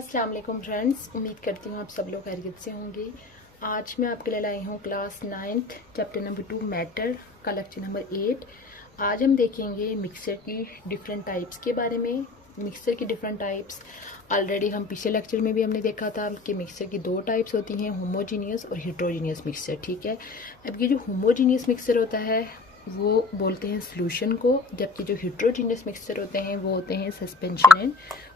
अस्सलाम वालेकुम फ्रेंड्स, उम्मीद करती हूँ आप सब लोग खैरियत से होंगे। आज मैं आपके लिए लाई हूँ class 9th chapter number 2 matter का लेक्चर नंबर 8। आज हम देखेंगे मिक्सर की डिफरेंट टाइप्स के बारे में। मिक्सर की डिफरेंट टाइप्स ऑलरेडी हम पिछले लेक्चर में भी हमने देखा था कि मिक्सर की दो टाइप्स होती हैं, होमोजीनियस और हेट्रोजीनियस मिक्सर। ठीक है, अब ये जो होमोजीनियस मिक्सर होता है वो बोलते हैं सॉल्यूशन को, जबकि जो हेट्रोजीनियस मिक्सचर होते हैं वो होते हैं सस्पेंशन एंड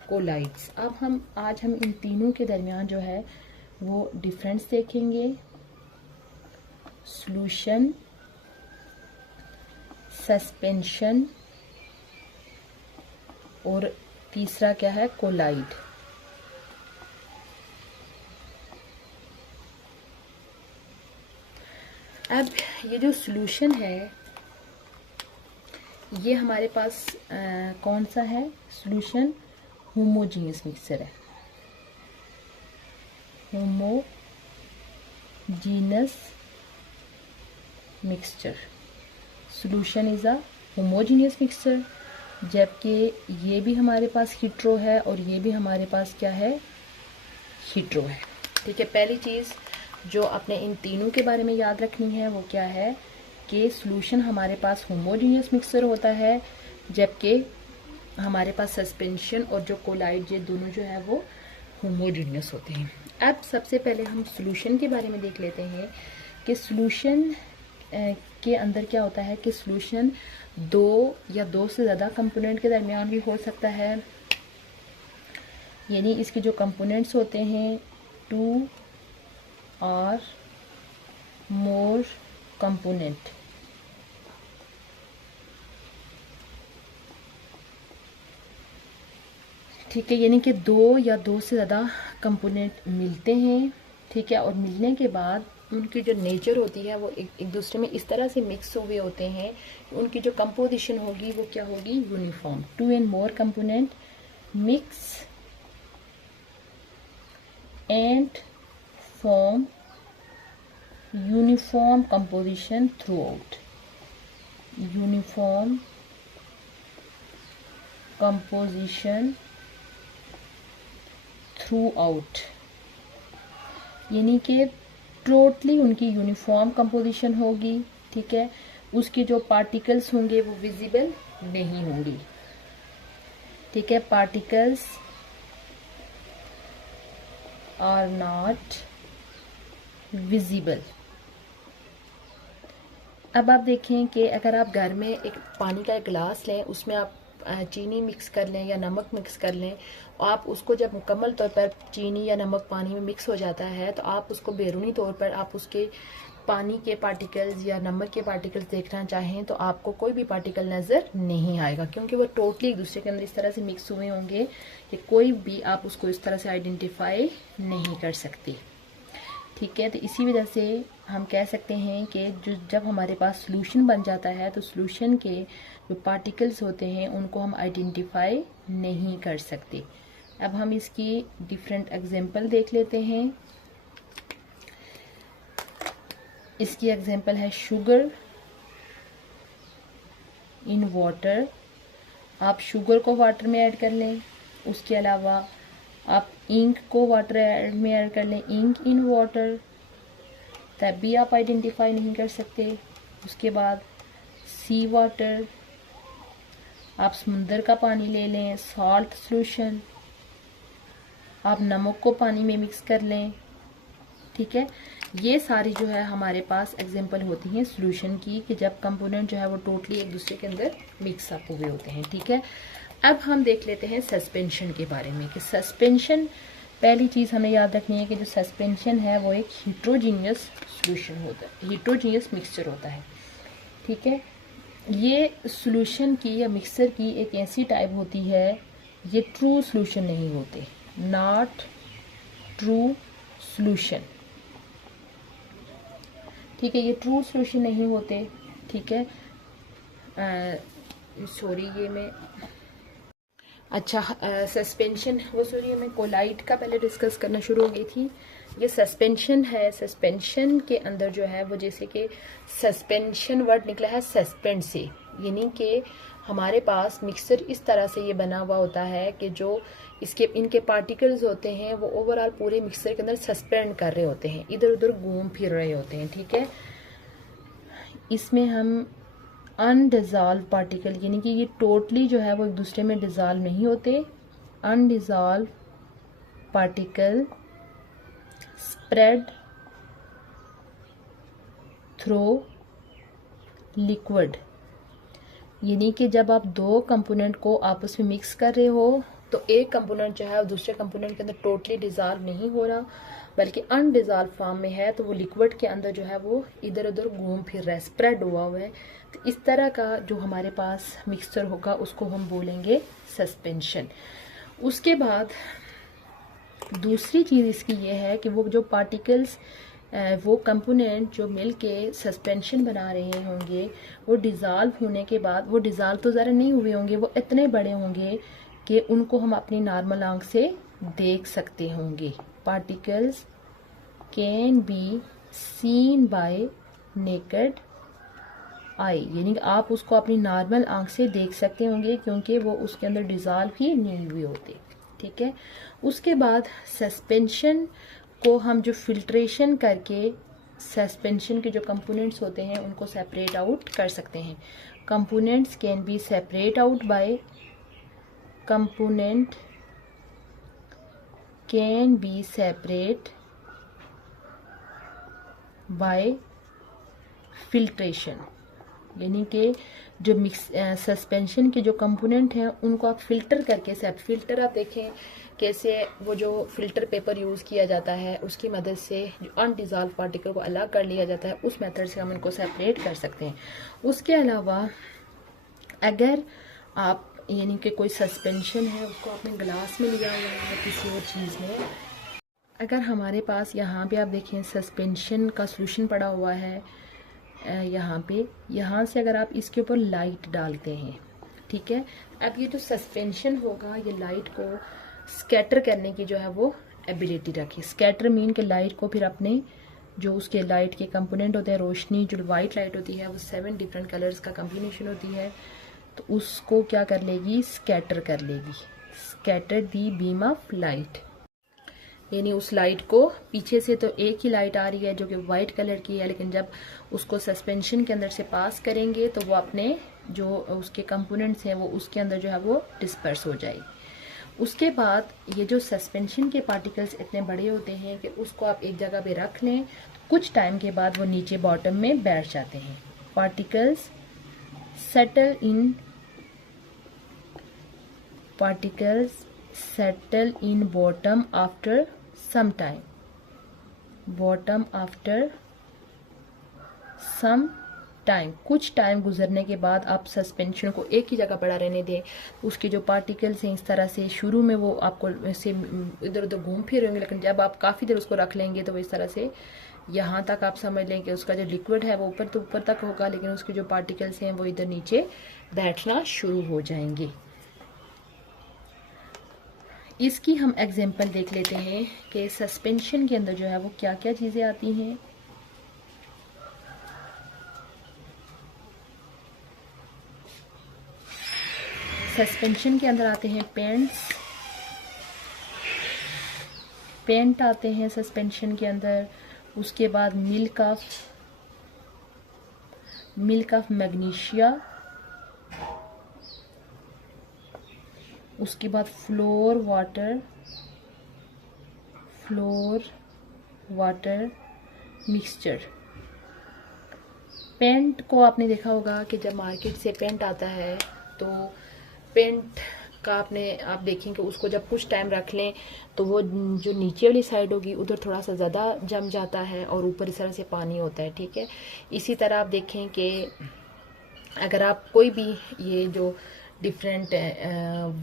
कोलाइड्स। अब आज हम इन तीनों के दरमियान जो है वो डिफरेंस देखेंगे। सॉल्यूशन, सस्पेंशन और तीसरा क्या है, कोलाइड। अब ये जो सॉल्यूशन है ये हमारे पास कौन सा है, सॉल्यूशन होमोजीनियस मिक्सचर है। Homogeneous mixture, solution is a homogeneous mixture, जबकि ये भी हमारे पास हीट्रो है और ये भी हमारे पास क्या है, हीट्रो है। ठीक है, पहली चीज़ जो आपने इन तीनों के बारे में याद रखनी है वो क्या है कि सॉल्यूशन हमारे पास होमोजीनियस मिक्सचर होता है, जबकि हमारे पास सस्पेंशन और जो कोलाइड ये दोनों जो है वो होमोजीनियस होते हैं। अब सबसे पहले हम सॉल्यूशन के बारे में देख लेते हैं कि सॉल्यूशन के अंदर क्या होता है कि सॉल्यूशन दो या दो से ज़्यादा कंपोनेंट के दरमियान भी हो सकता है, यानी इसके जो कंपोनेंट्स होते हैं 2 और मोर कंपोनेंट। ठीक है, यानी कि दो या दो से ज़्यादा कंपोनेंट मिलते हैं। ठीक है, और मिलने के बाद उनकी जो नेचर होती है वो एक दूसरे में इस तरह से मिक्स हुए होते हैं, उनकी जो कंपोजिशन होगी वो क्या होगी, uniform. 2 and more component mix and form uniform composition through out. Uniform composition through out, यानी कि टोटली उनकी यूनिफॉर्म कंपोजिशन होगी। ठीक है, उसके जो पार्टिकल्स होंगे वो विजिबल नहीं होंगी। ठीक है, पार्टिकल्स आर नॉट विजिबल। अब आप देखें कि अगर आप घर में एक पानी का एक गिलास लें, उसमें आप चीनी मिक्स कर लें या नमक मिक्स कर लें, और आप उसको जब मुकम्मल तौर पर चीनी या नमक पानी में मिक्स हो जाता है तो आप उसको बैरूनी तौर पर आप उसके पानी के पार्टिकल्स या नमक के पार्टिकल्स देखना चाहें तो आपको कोई भी पार्टिकल नज़र नहीं आएगा, क्योंकि वो टोटली एक दूसरे के अंदर इस तरह से मिक्स हुए होंगे कि कोई भी आप उसको इस तरह से आइडेंटिफाई नहीं कर सकते। ठीक है, तो इसी वजह से हम कह सकते हैं कि जब हमारे पास सॉल्यूशन बन जाता है तो सॉल्यूशन के जो पार्टिकल्स होते हैं उनको हम आइडेंटिफाई नहीं कर सकते। अब हम इसकी डिफरेंट एग्जांपल देख लेते हैं। इसकी एग्जांपल है शुगर इन वाटर। आप शुगर को वाटर में ऐड कर लें, उसके अलावा आप इंक को वाटर में ऐड कर लें, इंक इन वाटर, तब भी आप आइडेंटिफाई नहीं कर सकते। उसके बाद सी वाटर, आप समुंदर का पानी ले लें, सॉल्ट सॉल्यूशन, आप नमक को पानी में मिक्स कर लें। ठीक है, ये सारी जो है हमारे पास एग्जांपल होती हैं सॉल्यूशन की कि जब कंपोनेंट जो है वो टोटली एक दूसरे के अंदर मिक्स अप हुए होते हैं। ठीक है, अब हम देख लेते हैं सस्पेंशन के बारे में कि सस्पेंशन, पहली चीज़ हमें याद रखनी है कि जो सस्पेंशन है वो एक हेट्रोजीनियस सॉल्यूशन होता है, हेट्रोजीनियस मिक्सचर होता है। ठीक है, ये सॉल्यूशन की या मिक्सचर की एक ऐसी टाइप होती है, ये ट्रू सॉल्यूशन नहीं होते, नॉट ट्रू सॉल्यूशन। ठीक है, ये ट्रू सॉल्यूशन नहीं होते। ठीक है, सॉरी ये मैं सस्पेंशन मैं कोलाइड का पहले डिस्कस करना शुरू हो गई थी। ये सस्पेंशन है, सस्पेंशन के अंदर जो है वो जैसे कि सस्पेंशन वर्ड निकला है सस्पेंड से, यानी कि हमारे पास मिक्सर इस तरह से ये बना हुआ होता है कि जो इसके इनके पार्टिकल्स होते हैं वो ओवरऑल पूरे मिक्सचर के अंदर सस्पेंड कर रहे होते हैं, इधर उधर घूम फिर रहे होते हैं, ठीक है। इसमें हम अनडिजॉल्व पार्टिकल, यानी कि ये टोटली जो है वो एक दूसरे में डिजॉल्व नहीं होते। Undissolved particle spread through liquid, यानी कि जब आप दो कंपोनेंट को आपस में मिक्स कर रहे हो तो एक कंपोनेंट जो है वो दूसरे कंपोनेंट के अंदर टोटली डिजॉल्व नहीं हो रहा, बल्कि अनडिजॉल्व फॉर्म में है, तो वो लिक्विड के अंदर जो है वो इधर उधर घूम फिर रहा है, स्प्रेड हुआ हुआ है। तो इस तरह का जो हमारे पास मिक्सचर होगा उसको हम बोलेंगे सस्पेंशन। उसके बाद दूसरी चीज़ इसकी ये है कि वो जो पार्टिकल्स, वो कंपोनेंट जो मिल के सस्पेंशन बना रहे होंगे, वो डिज़ॉल्व होने के बाद, वो डिज़ॉल्व तो ज़रा नहीं हुए होंगे, वो इतने बड़े होंगे कि उनको हम अपनी नॉर्मल आंख से देख सकते होंगे। Particles can be seen bye naked eye, यानी कि आप उसको अपनी नॉर्मल आंख से देख सकते होंगे क्योंकि वो उसके अंदर डिज़ॉल्व ही नहीं हुए होते, ठीक है। उसके बाद सस्पेंशन को हम जो फिल्ट्रेशन करके सस्पेंशन के जो कंपोनेंट्स होते हैं उनको सेपरेट आउट कर सकते हैं। Components can be separate out by, component can be separate by filtration, यानी कि जो मिक्स सस्पेंशन के जो कंपोनेंट हैं उनको आप फिल्टर करके, फिल्टर आप देखें कैसे, वो जो फिल्टर पेपर यूज़ किया जाता है उसकी मदद से जो अनडिजॉल्व पार्टिकल को अलग कर लिया जाता है, उस मेथड से हम उनको सेपरेट कर सकते हैं। उसके अलावा अगर आप, यानी कि कोई सस्पेंशन है उसको आपने ग्लास में लिया हुआ है किसी और चीज़ में, अगर हमारे पास यहाँ पे आप देखें सस्पेंशन का सोल्यूशन पड़ा हुआ है यहाँ से अगर आप इसके ऊपर लाइट डालते हैं, ठीक है, अब ये जो सस्पेंशन होगा ये लाइट को स्कैटर करने की जो है वो एबिलिटी रखी। स्कैटर मीन के लाइट को फिर अपने जो उसके लाइट के कंपोनेंट होते हैं, रोशनी जो वाइट लाइट होती है वो 7 डिफरेंट कलर्स का कम्बिनेशन होती है, तो उसको क्या कर लेगी, स्कैटर कर लेगी। Scatter the beam of light, यानी उस लाइट को पीछे से तो एक ही लाइट आ रही है जो कि वाइट कलर की है, लेकिन जब उसको सस्पेंशन के अंदर से पास करेंगे तो वो अपने जो उसके कंपोनेंट्स हैं वो उसके अंदर जो है वो डिस्पर्स हो जाएगी। उसके बाद ये जो सस्पेंशन के पार्टिकल्स इतने बड़े होते हैं कि उसको आप एक जगह पे रख लें, कुछ टाइम के बाद वो नीचे बॉटम में बैठ जाते हैं। Particles settle in bottom after some time, bottom after some time, कुछ टाइम गुजरने के बाद आप सस्पेंशन को एक ही जगह पड़ा रहने दें, उसके जो पार्टिकल्स हैं इस तरह से शुरू में वो आपको ऐसे इधर उधर घूम फिर होंगे, लेकिन जब आप काफ़ी देर उसको रख लेंगे तो वो इस तरह से यहाँ तक आप समझ लें कि उसका जो लिक्विड है वो ऊपर तो ऊपर तक होगा, लेकिन उसके जो पार्टिकल्स हैं वो इधर नीचे बैठना शुरू हो जाएंगे। इसकी हम एग्जाम्पल देख लेते हैं कि सस्पेंशन के अंदर जो है वो क्या क्या चीज़ें आती हैं। सस्पेंशन के अंदर आते हैं पेंट आते हैं सस्पेंशन के अंदर। उसके बाद मिल्क ऑफ मैग्नीशिया, उसके बाद फ्लोर वाटर मिक्सचर। पेंट को आपने देखा होगा कि जब मार्केट से पेंट आता है तो पेंट का आप देखेंगे उसको जब कुछ टाइम रख लें तो वो जो नीचे वाली साइड होगी उधर थोड़ा सा ज़्यादा जम जाता है और ऊपर इस तरह से पानी होता है, ठीक है। इसी तरह आप देखें कि अगर आप कोई भी ये जो डिफरेंट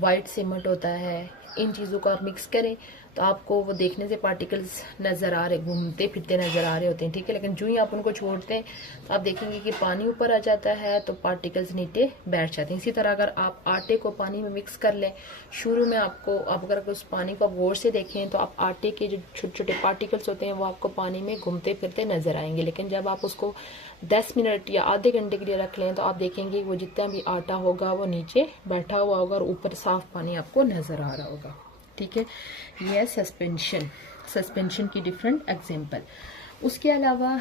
वाइट सीमेंट होता है, इन चीज़ों को आप मिक्स करें तो आपको वो देखने से पार्टिकल्स नज़र आ रहे, घूमते फिरते नज़र आ रहे होते हैं, ठीक है। लेकिन जो ही आप उनको छोड़ते हैं तो आप देखेंगे कि पानी ऊपर आ जाता है तो पार्टिकल्स नीचे बैठ जाते हैं। इसी तरह अगर आप आटे को पानी में मिक्स कर लें, शुरू में आप अगर उस पानी को आप गौर से देखें तो आप आटे के जो छोटे छोटे पार्टिकल्स होते हैं वो आपको पानी में घूमते फिरते नज़र आएंगे, लेकिन जब आप उसको 10 मिनट या आधे घंटे के लिए रख लें तो आप देखेंगे वो जितना भी आटा होगा वो नीचे बैठा हुआ होगा और ऊपर साफ पानी आपको नज़र आ रहा होगा, ठीक है, ये है सस्पेंशन की डिफरेंट एग्जांपल। उसके अलावा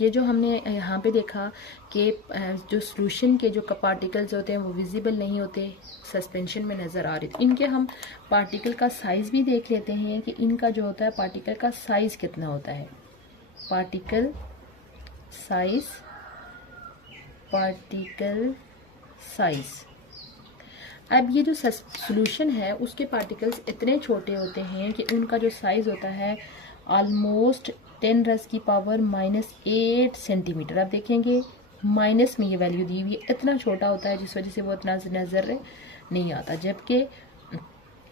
ये जो हमने यहाँ पे देखा कि जो सॉल्यूशन के जो पार्टिकल्स होते हैं वो विजिबल नहीं होते, सस्पेंशन में नज़र आ रहे थे। इनके हम पार्टिकल का साइज़ भी देख लेते हैं कि इनका जो होता है पार्टिकल का साइज़ कितना होता है। Particle size. अब ये जो सॉल्यूशन है उसके पार्टिकल्स इतने छोटे होते हैं कि उनका जो साइज़ होता है ऑलमोस्ट 10⁻⁻8 सेंटीमीटर। आप देखेंगे माइनस में ये वैल्यू दी हुई है, इतना छोटा होता है जिस वजह से वो इतना नज़र नहीं आता। जबकि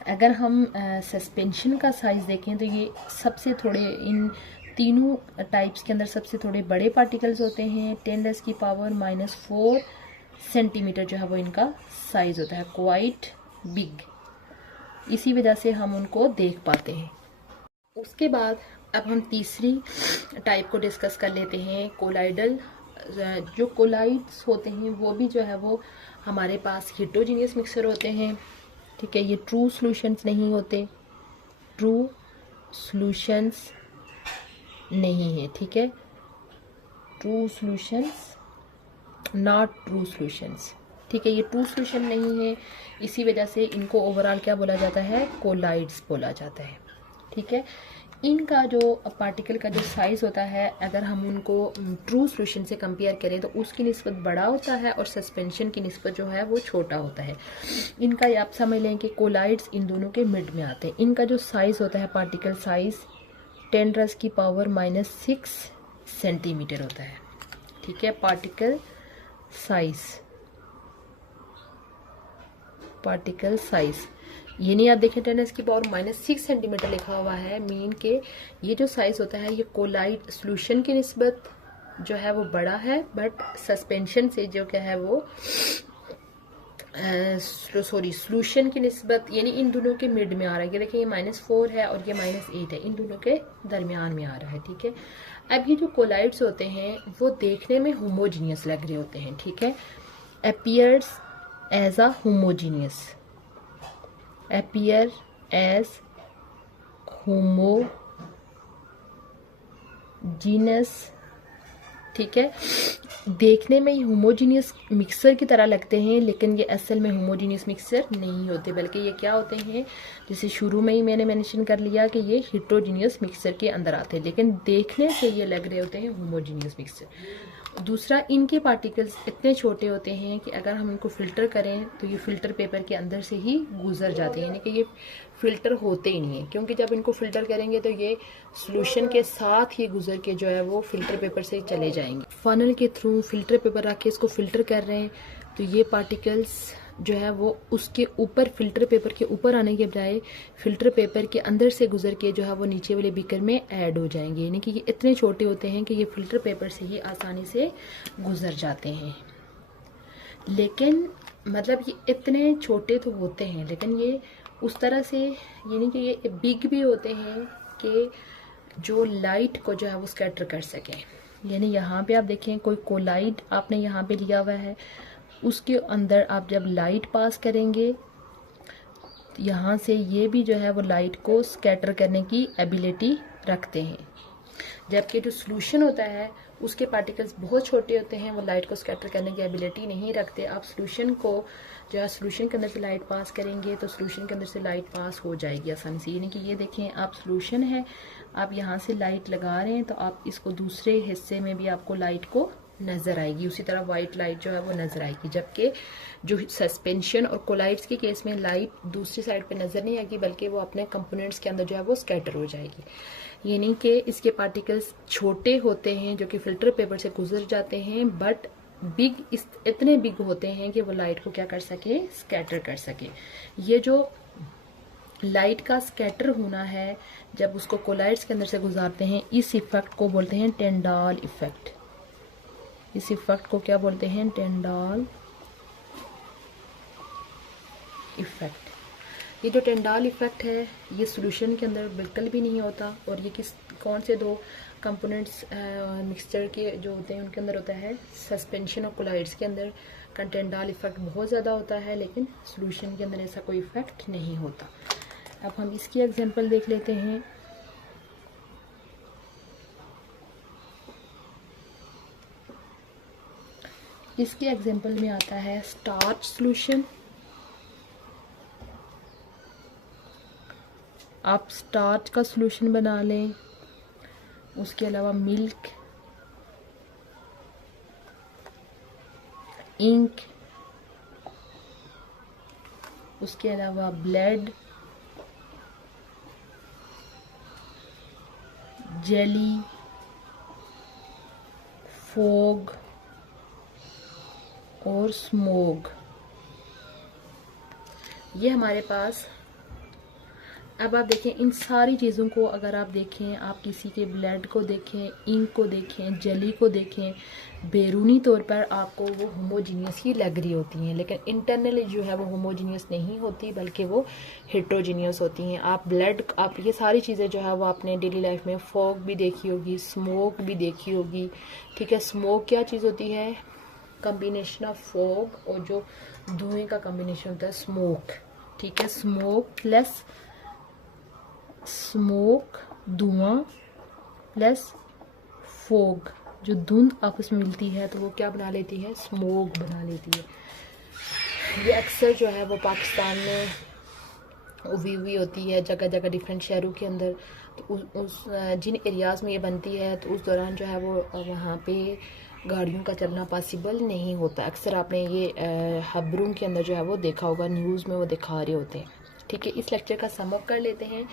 अगर हम सस्पेंशन का साइज़ देखें तो ये सबसे थोड़े, इन तीनों टाइप्स के अंदर सबसे थोड़े बड़े पार्टिकल्स होते हैं। 10⁻⁻4 सेंटीमीटर जो है वो इनका साइज़ होता है, क्वाइट बिग। इसी वजह से हम उनको देख पाते हैं। उसके बाद अब हम तीसरी टाइप को डिस्कस कर लेते हैं, कोलाइडल। जो कोलाइड्स होते हैं वो भी जो है वो हमारे पास हेटेरोजेनियस मिक्सचर होते हैं, ठीक है। ये ट्रू सॉल्यूशंस नहीं होते, ट्रू सॉल्यूशंस नहीं है, ठीक है। True solutions, not true solutions, ठीक है। ये ट्रू सॉल्यूशन नहीं है, इसी वजह से इनको ओवरऑल क्या बोला जाता है, कोलाइड्स बोला जाता है, ठीक है। इनका जो पार्टिकल का जो साइज़ होता है अगर हम उनको ट्रू सॉल्यूशन से कंपेयर करें तो उसकी निस्बत बड़ा होता है और सस्पेंशन की निस्बत जो है वो छोटा होता है। इनका ये आप समझ लें कि कोलाइड्स इन दोनों के मिड में आते हैं। इनका जो साइज़ होता है पार्टिकल साइज़ 10⁻⁻6 सेंटीमीटर होता है, ठीक है। पार्टिकल साइज ये नहीं आप देखें 10⁻⁻6 सेंटीमीटर लिखा हुआ है, मीन के ये जो साइज होता है ये कोलाइड सॉल्यूशन की निस्बत जो है वो बड़ा है, बट सस्पेंशन से जो क्या है वो सॉल्यूशन की निस्बत, यानी इन दोनों के मिड में आ रहा है। ये देखिए ये -4 है और ये -8 है, इन दोनों के दरमियान में आ रहा है, ठीक है। अब ये जो कोलाइड्स होते हैं वो देखने में होमोजीनियस लग रहे होते हैं, ठीक है। appears as homogeneous, ठीक है। देखने में होमोजीनियस मिक्सर की तरह लगते हैं, लेकिन ये असल में होमोजीनियस मिक्सर नहीं होते, बल्कि ये क्या होते हैं, जैसे शुरू में ही मैंने मेंशन कर लिया कि ये हेटेरोजेनियस मिक्सर के अंदर आते हैं, लेकिन देखने से ये लग रहे होते हैं होमोजीनियस मिक्सर। दूसरा, इनके पार्टिकल्स इतने छोटे होते हैं कि अगर हम इनको फ़िल्टर करें तो ये फ़िल्टर पेपर के अंदर से ही गुजर जाते हैं, यानी कि ये फ़िल्टर होते ही नहीं है, क्योंकि जब इनको फ़िल्टर करेंगे तो ये सॉल्यूशन के साथ ही गुजर के जो है वो फ़िल्टर पेपर से चले जाएंगे। फनल के थ्रू फ़िल्टर पेपर रख के इसको फ़िल्टर कर रहे हैं तो ये पार्टिकल्स जो है वो उसके ऊपर फ़िल्टर पेपर के ऊपर आने के बजाय फ़िल्टर पेपर के अंदर से गुजर के जो है वो नीचे वाले बीकर में ऐड हो जाएंगे, यानी कि ये इतने छोटे होते हैं कि ये फ़िल्टर पेपर से ही आसानी से गुजर जाते हैं। लेकिन मतलब ये इतने छोटे तो होते हैं, लेकिन ये उस तरह से, यानी कि ये बिग भी होते हैं कि जो लाइट को जो है वो स्कैटर कर सकें। यानी यहाँ पे आप देखें कोई कोलाइड आपने यहाँ पे लिया हुआ है, उसके अंदर आप जब लाइट पास करेंगे यहाँ से ये भी जो है वो लाइट को स्कैटर करने की एबिलिटी रखते हैं, जबकि जो सॉल्यूशन होता है उसके पार्टिकल्स बहुत छोटे होते हैं, वो लाइट को स्कैटर करने की एबिलिटी नहीं रखते। आप सॉल्यूशन को जो है सॉल्यूशन के अंदर से लाइट पास करेंगे तो सॉल्यूशन के अंदर से लाइट पास हो जाएगी आसानी से, यानी कि ये देखें आप सॉल्यूशन है, आप यहाँ से लाइट लगा रहे हैं तो आप इसको दूसरे हिस्से में भी आपको लाइट को नज़र आएगी, उसी तरह वाइट लाइट जो है वो नज़र आएगी। जबकि जो सस्पेंशन और कोलाइड्स के केस में लाइट दूसरी साइड पे नज़र नहीं आएगी, बल्कि वो अपने कंपोनेंट्स के अंदर जो है वो स्कैटर हो जाएगी, यानी कि इसके पार्टिकल्स छोटे होते हैं जो कि फ़िल्टर पेपर से गुजर जाते हैं, बट बिग इतने बिग होते हैं कि वो लाइट को क्या कर सके, स्कैटर कर सके। ये जो लाइट का स्कैटर होना है जब उसको कोलाइड्स के अंदर से गुजारते हैं, इस इफेक्ट को बोलते हैं टेंडाल इफेक्ट। इस इफेक्ट को क्या बोलते हैं, टेंडाल इफेक्ट। ये जो टेंडाल इफेक्ट है ये सॉल्यूशन के अंदर बिल्कुल भी नहीं होता, और ये कौन से दो कंपोनेंट्स मिक्सचर के जो होते हैं उनके अंदर होता है, सस्पेंशन और कोलाइड्स के अंदर टेंडाल इफेक्ट बहुत ज़्यादा होता है, लेकिन सॉल्यूशन के अंदर ऐसा कोई इफेक्ट नहीं होता। अब हम इसकी एग्जांपल देख लेते हैं। इसके एग्जांपल में आता है स्टार्च सॉल्यूशन। आप स्टार्च का सॉल्यूशन बना लें। उसके अलावा मिल्क, इंक, उसके अलावा ब्लड, जेली, फोग और स्मोक, ये हमारे पास। अब आप देखें इन सारी चीज़ों को, अगर आप देखें, आप किसी के ब्लड को देखें, इंक को देखें, जेली को देखें, बैरूनी तौर पर आपको वो होमोजीनियस ही लग रही होती हैं, लेकिन इंटरनली जो है वो होमोजीनियस नहीं होती, बल्कि वो हेट्रोजीनियस होती हैं। आप ब्लड, आप ये सारी चीज़ें जो है वो आपने डेली लाइफ में फॉग भी देखी होगी, स्मोक भी देखी होगी, ठीक है। स्मोक क्या चीज़ होती है? कम्बिनेशन ऑफ फॉग और जो धुएं का कम्बिनेशन होता है स्मोक, ठीक है। स्मोक प्लस स्मोक, धुआं प्लस फोग, जो धुंध आपस में मिलती है तो वो क्या बना लेती है? स्मोक बना लेती है। ये अक्सर जो है वो पाकिस्तान में उगी हुई होती है, जगह जगह डिफरेंट शहरों के अंदर। तो उस जिन एरियाज़ में ये बनती है तो उस दौरान जो है वो वहाँ पे गाड़ियों का चलना पॉसिबल नहीं होता। अक्सर आपने ये खबरों के अंदर जो है वो देखा होगा, न्यूज़ में वो दिखा रहे होते हैं, ठीक है। इस लेक्चर का सम अप कर लेते हैं।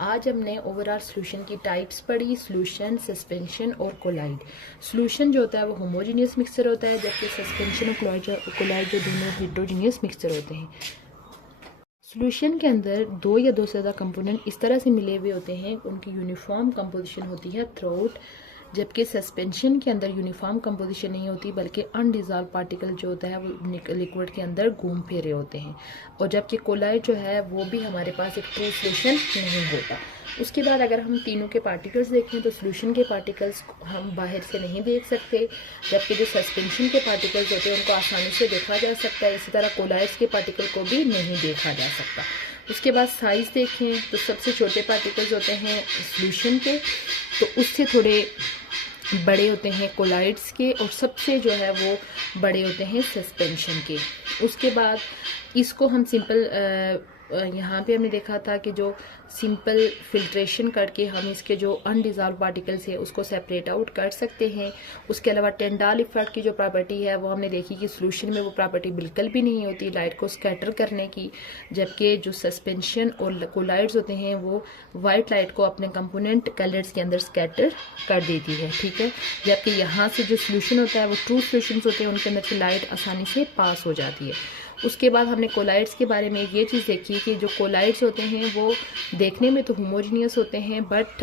आज हमने ओवरऑल सॉल्यूशन की टाइप्स पढ़ी, सॉल्यूशन, सस्पेंशन और कोलाइड। सॉल्यूशन जो होता है वो होमोजीनियस मिक्सचर होता है, जबकि सस्पेंशन और कोलाइड जो दोनों हेट्रोजीनियस मिक्सचर होते हैं। सॉल्यूशन के अंदर दो या दो से ज़्यादा कंपोनेंट इस तरह से मिले हुए होते हैं, उनकी यूनिफॉर्म कंपोजिशन होती है थ्रूआउट, जबकि सस्पेंशन के अंदर यूनिफॉर्म कंपोजिशन नहीं होती, बल्कि अनडिजॉल्व पार्टिकल जो होता है वो लिक्विड के अंदर घूम फिरे होते हैं। और जबकि कोलाइड जो है वो भी हमारे पास एक ट्रू सॉल्यूशन नहीं होता। उसके बाद अगर हम तीनों के पार्टिकल्स देखें तो सॉल्यूशन के पार्टिकल्स हम बाहर से नहीं देख सकते, जबकि जो सस्पेंशन के पार्टिकल्स होते हैं उनको आसानी से देखा जा सकता है। इसी तरह कोलाइड्स के पार्टिकल को भी नहीं देखा जा सकता। उसके बाद साइज़ देखें तो सबसे छोटे पार्टिकल्स होते हैं सॉल्यूशन के, तो उससे थोड़े बड़े होते हैं कोलाइड्स के, और सबसे जो है वो बड़े होते हैं सस्पेंशन के। उसके बाद इसको हम सिंपल यहाँ पे हमने देखा था कि जो सिंपल फिल्ट्रेशन करके हम इसके जो अनडिजॉल्व पार्टिकल्स है उसको सेपरेट आउट कर सकते हैं। उसके अलावा टेंडाल इफेक्ट की जो प्रॉपर्टी है वो हमने देखी कि सॉल्यूशन में वो प्रॉपर्टी बिल्कुल भी नहीं होती लाइट को स्कैटर करने की, जबकि जो सस्पेंशन और कोलाइड्स होते हैं वो वाइट लाइट को अपने कंपोनेंट कलर्स के अंदर स्कैटर कर देती है, ठीक है। जबकि यहाँ से जो सॉल्यूशन होता है वो ट्रू सॉल्यूशंस होते हैं, उनके अंदर से लाइट आसानी से पास हो जाती है। उसके बाद हमने कोलाइड्स के बारे में ये चीज़ देखी कि जो कोलाइड्स होते हैं वो देखने में तो होमोजीनियस होते हैं, बट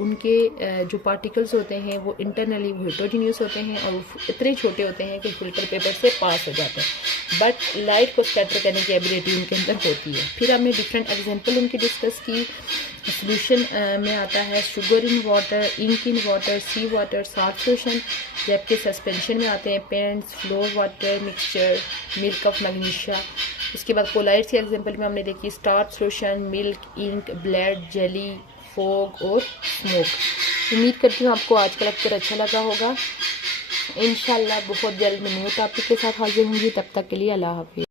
उनके जो पार्टिकल्स होते हैं वो इंटरनली हेट्रोजीनियस होते हैं और इतने छोटे होते हैं कि फिल्टर पेपर से पास हो जाते हैं, बट लाइट को स्कैटर करने की एबिलिटी उनके अंदर होती है। फिर हमने डिफरेंट एग्जांपल उनकी डिस्कस की। सॉल्यूशन में आता है sugar in water, ink in water, sea water, salt solution, जबकि सस्पेंशन में आते हैं paints, flour water mixture, milk of magnesia. उसके बाद कोलाइड्स के एग्जांपल में हमने देखी starch solution, milk, ink, blood, jelly, fog और स्मोक। उम्मीद करती हूँ आपको आज का लेक्चर अच्छा लगा होगा। इंशाल्लाह बहुत जल्द मैं न्यू टॉपिक के साथ हाजिर होंगी, तब तक के लिए अल्लाह हाफिज़।